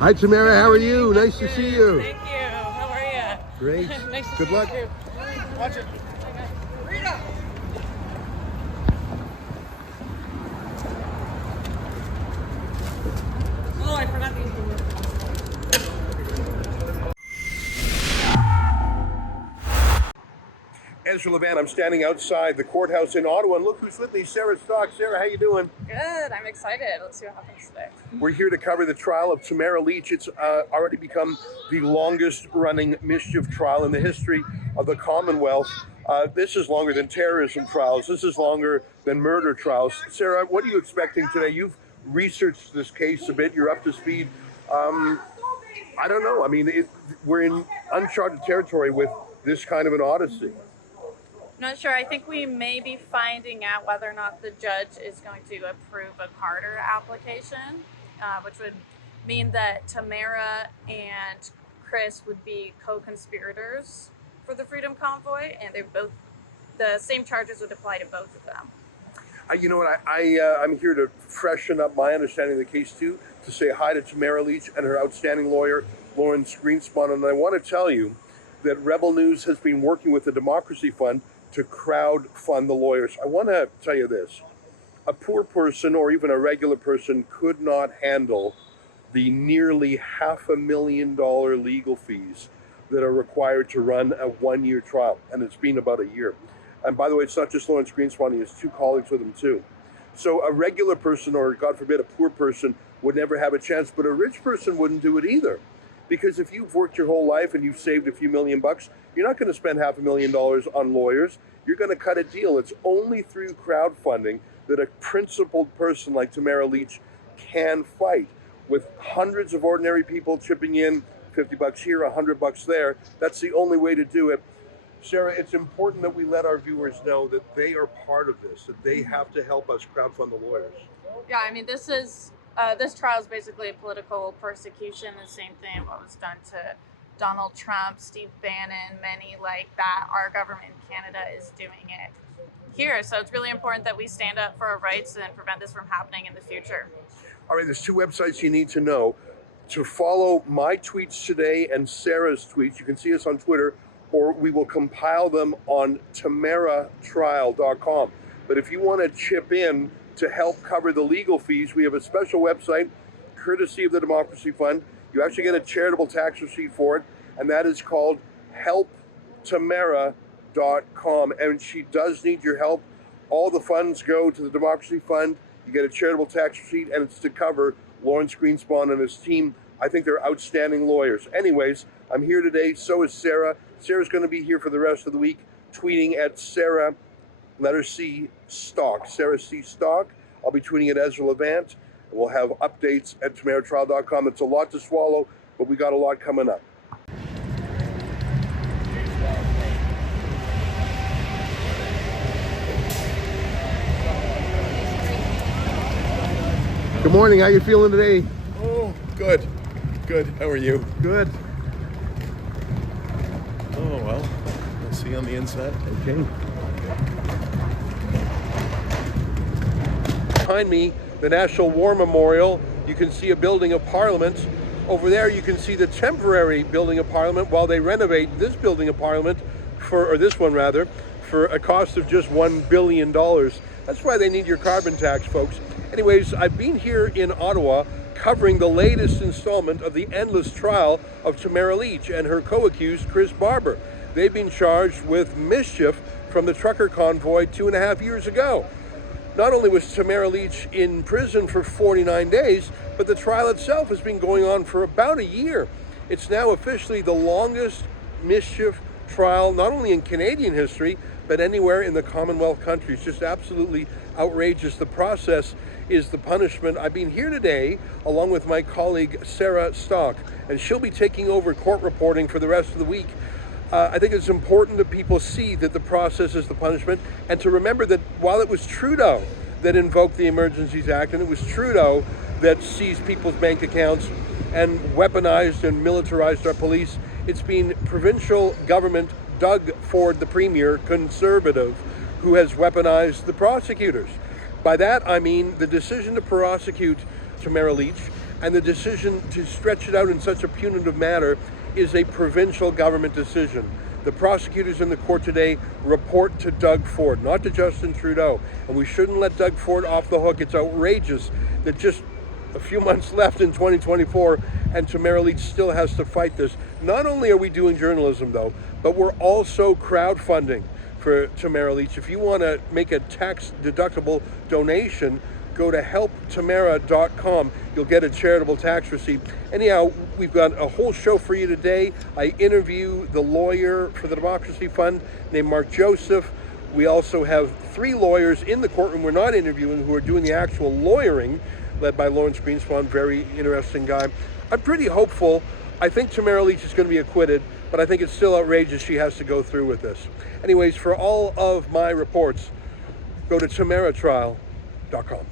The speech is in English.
Hi, Tamara. How are you? Nice to see you. Thank you. How are you? Great. Nice to Good see luck. you too. Watch it. Oh, I forgot these. Ezra Levant, I'm standing outside the courthouse in Ottawa, and look who's with me, Sarah Stock. Sarah, how you doing? Good. I'm excited. Let's see what happens today. We're here to cover the trial of Tamara Lich. It's already become the longest-running mischief trial in the history of the Commonwealth. This is longer than terrorism trials. This is longer than murder trials. Sarah, what are you expecting today? You've researched this case a bit. You're up to speed. I don't know. I mean, we're in uncharted territory with this kind of an odyssey. I'm not sure. I think we may be finding out whether or not the judge is going to approve a Carter application, which would mean that Tamara and Chris would be co-conspirators for the Freedom Convoy, and the same charges would apply to both of them. You know what? I'm here to freshen up my understanding of the case too, to say hi to Tamara Lich and her outstanding lawyer, Lawrence Greenspan. And I want to tell you that Rebel News has been working with the Democracy Fund to crowdfund the lawyers. I want to tell you this. A poor person or even a regular person could not handle the nearly $500,000 legal fees that are required to run a one-year trial. And it's been about a year. And by the way, it's not just Lawrence Greenspan, he has two colleagues with him too. So a regular person, or God forbid, a poor person would never have a chance, but a rich person wouldn't do it either. Because if you've worked your whole life and you've saved a few $1,000,000, you're not going to spend $500,000 on lawyers. You're going to cut a deal. It's only through crowdfunding that a principled person like Tamara Lich can fight. With hundreds of ordinary people chipping in, $50 here, $100 there, that's the only way to do it. Sarah, it's important that we let our viewers know that they are part of this, that they have to help us crowdfund the lawyers. Yeah, I mean, this trial is basically a political persecution, the same thing what was done to Donald Trump, Steve Bannon, many like that. Our government in Canada is doing it here. So it's really important that we stand up for our rights and prevent this from happening in the future. All right, there's two websites you need to know. To follow my tweets today and Sarah's tweets, you can see us on Twitter, or we will compile them on tamaratrial.com. But if you want to chip in to help cover the legal fees, we have a special website, courtesy of the Democracy Fund. You actually get a charitable tax receipt for it, and that is called helptamara.com. And she does need your help. All the funds go to the Democracy Fund. You get a charitable tax receipt, and it's to cover Lawrence Greenspan and his team. I think they're outstanding lawyers. Anyways, I'm here today. So is Sarah. Sarah's going to be here for the rest of the week, tweeting at Sarah, letter C, Stock. Sarah C. Stock. I'll be tweeting at Ezra Levant. We'll have updates at tamaratrial.com. It's a lot to swallow, but we got a lot coming up. Good morning. How you feeling today? Oh, good. Good. How are you? Good. Oh, well. We'll see on the inside. Okay. Behind me, the National War Memorial. You can see a building of Parliament. Over there, you can see the temporary building of Parliament while they renovate this building of Parliament for a cost of just $1 billion. That's why they need your carbon tax, folks. Anyways, I've been here in Ottawa covering the latest installment of the endless trial of Tamara Lich and her co-accused Chris Barber. They've been charged with mischief from the trucker convoy 2.5 years ago. Not only was Tamara Lich in prison for 49 days, but the trial itself has been going on for about a year. It's now officially the longest mischief trial, not only in Canadian history, but anywhere in the Commonwealth countries. Just absolutely outrageous. The process is the punishment. I've been here today along with my colleague Sarah Stock, and she'll be taking over court reporting for the rest of the week. I think it's important that people see that the process is the punishment, and to remember that while it was Trudeau that invoked the Emergencies Act, and it was Trudeau that seized people's bank accounts and weaponized and militarized our police, it's been provincial government, Doug Ford, the Premier, Conservative, who has weaponized the prosecutors. By that, I mean the decision to prosecute Tamara Lich And the decision to stretch it out in such a punitive manner is a provincial government decision. The prosecutors in the court today report to Doug Ford, not to Justin Trudeau. And we shouldn't let Doug Ford off the hook. It's outrageous that just a few months left in 2024 and Tamara Lich still has to fight this. Not only are we doing journalism though, but we're also crowdfunding for Tamara Lich. If you want to make a tax deductible donation, go to helptamara.com. You'll get a charitable tax receipt. Anyhow, we've got a whole show for you today. I interview the lawyer for the Democracy Fund named Mark Joseph. We also have 3 lawyers in the courtroom we're not interviewing who are doing the actual lawyering, led by Lawrence Greenspan, very interesting guy. I'm pretty hopeful. I think Tamara Lich is going to be acquitted, but I think it's still outrageous she has to go through with this. Anyways, for all of my reports, go to tamaratrial.com.